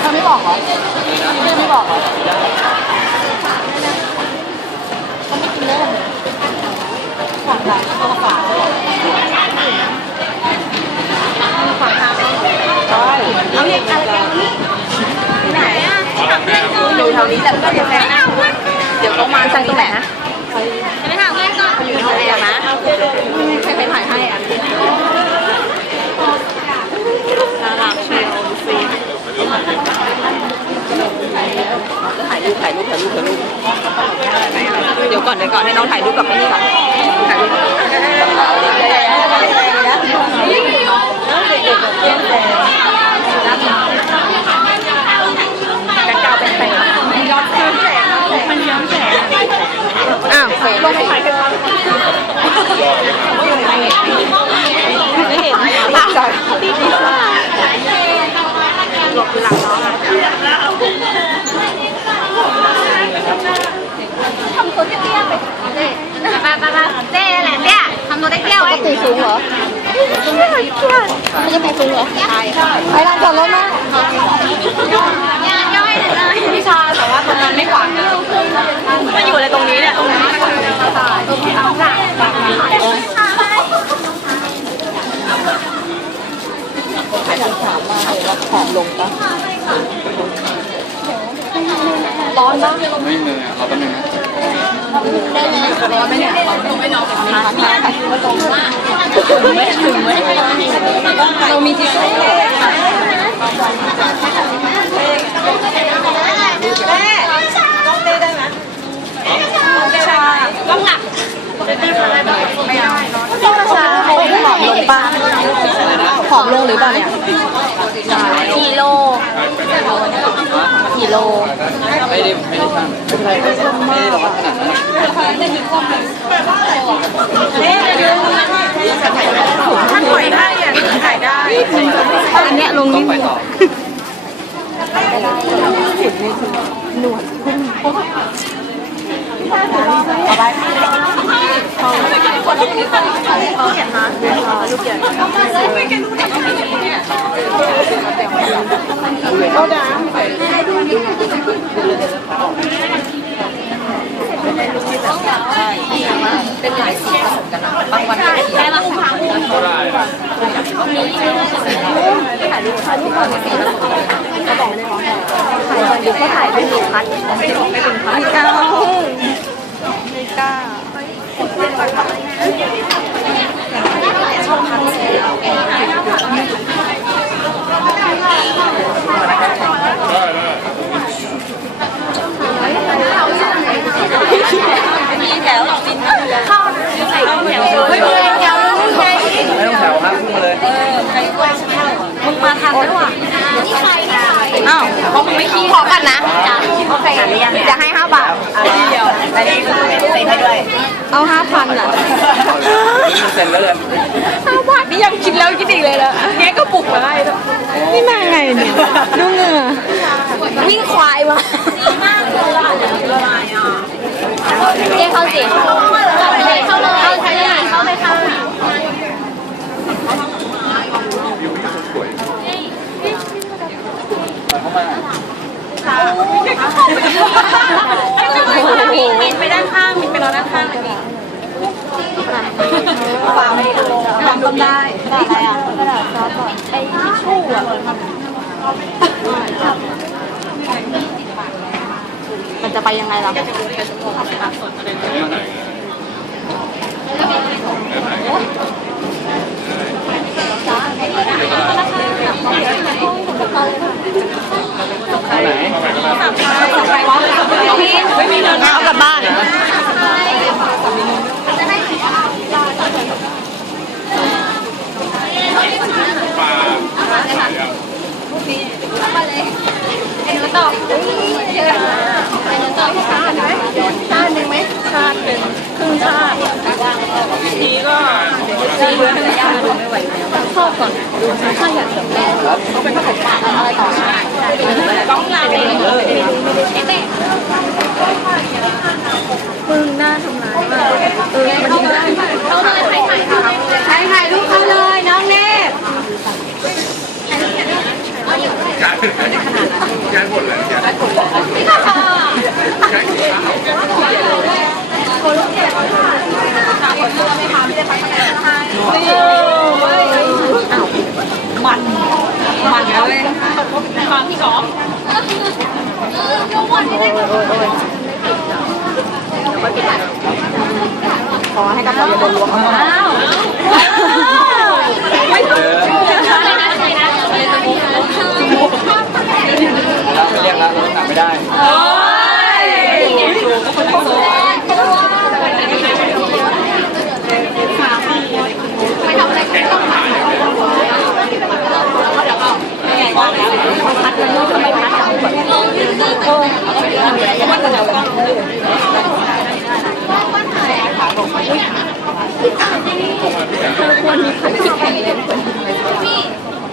เธอไม่บอกเหรอเธอไม่บอกเหรอเขาไม่กินเล่นฝากทางเขาฝากฝากทางใช่เอาเรียกอะไรกันไหนอะอยู่แถวนี้แต่ก็เดี๋ยวแฟนเดี๋ยวต้องมาใส่ตรงไหนนะไปถามเพื่อนก่อน อยู่ในห้องแอร์นะใครไปถ่ายให้อะน่ารักเชียวดูสิถ่ายรูปถ่ายรูปถ่ายรูปถ่ายรูปเดี๋ยวก่อนเดี๋ยวก่อนให้น้องถ่ายรูปกับไอ้นี่ก่อนถ่ายรูปกันเก่าเป็นแฟนย้อนแสงมันย้อนแสงอ้าวรมไม่ถ่ายกันไม่เห็นไม่เห็นอะดีดีค่ะหลบหลังน้องอะ ทำ ตัวเตี้ยๆไปเจ๊ไปไปไปเจ๊แหละเตี้ยทำตัวเตี้ยๆไว้ตีสูงเหรอไม่ใช่เพื่อนมันจะตีสูงเหรอใช่ไปร้านจอดรถนะย่างย่อยหน่อยเลยพี่ชาแต่ว่าตรงนั้นไม่หวานนะมันอยู่อะไรตรงนี้เนี่ยตรงนี้ขายของขามมากเลยว่าผอมลงปะร้อนปะไม่เลยอะรอแป๊บนึงนะ ได้ไมร้อนไหมเร้อนไม่ร้อนแต่มันพักนะแต่ว่าตรงมากไม่ถึงไหมเรามีทิชชู่แม่ต้องเต้ได้ไหมชาต้องหนักไม่ได้ต้องชาผอมลงป้าผอมลงหรือเปล่าเนี่ยกิโลกิโล ไม่ได้ไม่ได้ช่างไม่เป็นไรไม่ได้ร้อนขนาดนั้นท่านปล่อยได้อะถ่ายได้อันเนี้ยลงต้องไปต่อเป็นหลายสีผสมกันนะ บางวันก็สีแค่ละสามก็ได้ถ่ายรูปถ่ายรูปก่อนสีผสมกันเขาบอกไม่ร้องถ่ายเดี๋ยวก็ถ่ายเป็นหนึ่งพัดไม่เป็นพัดไม่กล้าไม่กล้า ได้ได้ มีแถวหลังบินเข้าใส่เข้าแถวเฮ้ยมีแถวนึงไง ไม่ต้องแถวครับพุ่งมาเลย มึงมาทันแล้วอะ นี่ใคร อ้าวเพราะมึงไม่ขี้ขอกันนะ โอเคจะให้ห้าบาทเดียวอันนี้คือไม่ได้ใส่ให้ด้วยเอาห้าพันอะนี่มันเซ็นแล้วเลยห้าบาทนี่ยังคิดแล้วคิดอีกเลยละเนี้ยก็ปลุกมาได้แล้วนี่มาไงเนี่ยดูเหงื่อวิ่งควายมาเจ๊เข้าสิเข้าเลยเข้าเลยเข้าใช้เลยเข้าเลยค่ะเข้ามามีมินไปด้านข้างมินไปรอด้านข้างเลยดิฟังฟังต้องได้อะไรอะกระดาษซอสก่อนไอ้ทิชชู่อะมันจะไปยังไงล่ะนี่ไหนไหนไปวะ ไม่มีเงินเอากลับบ้านปลาไอ้หนูตอบไอ้หนูตอบชาติไหมชาติหนึ่งไหมชาติเป็นครึ่งชาติทีก็ที อบก่อนดูถ้าอยากสำเร็จต้องเป็นข้าวผมปากอะไรต่อใช่ต้องลาเลยมึงน่าทำร้ายมากเออมันยิงได้เขาเลยใครถ่ายรูปใครถ่ายรูปเขาเลยน้องเนบย้ายย้ายหมดเลยย้ายหมดเลยย้ายหมดเลยโคลงเนี่ยเขาถ่ายคนเลือกไหมคะไม่ได้พัฒนาให้ มันเลยฟังพี่กอล์ฟทุกคนที่ได้มาขอให้กระเป๋าอย่าโดนล้วงอ้าว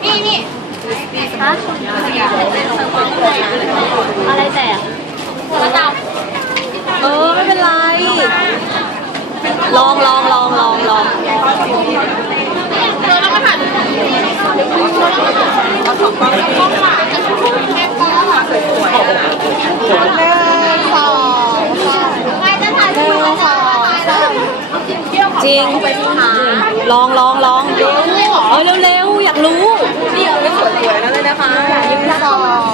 นี่นี่ฮะอะไรแตกกระเตาเออไม่เป็นไร ลองลองลองลองลองเธอแล้วก็ผ่านหนึ่งสอง ใครจะถ่ายรูปแล้วถ่ายแล้ว จริงลองลองลองเออเร็วๆอยากรู้ นี่เอาไม่สวยๆนั่นเลยนะคะยิ้มสอง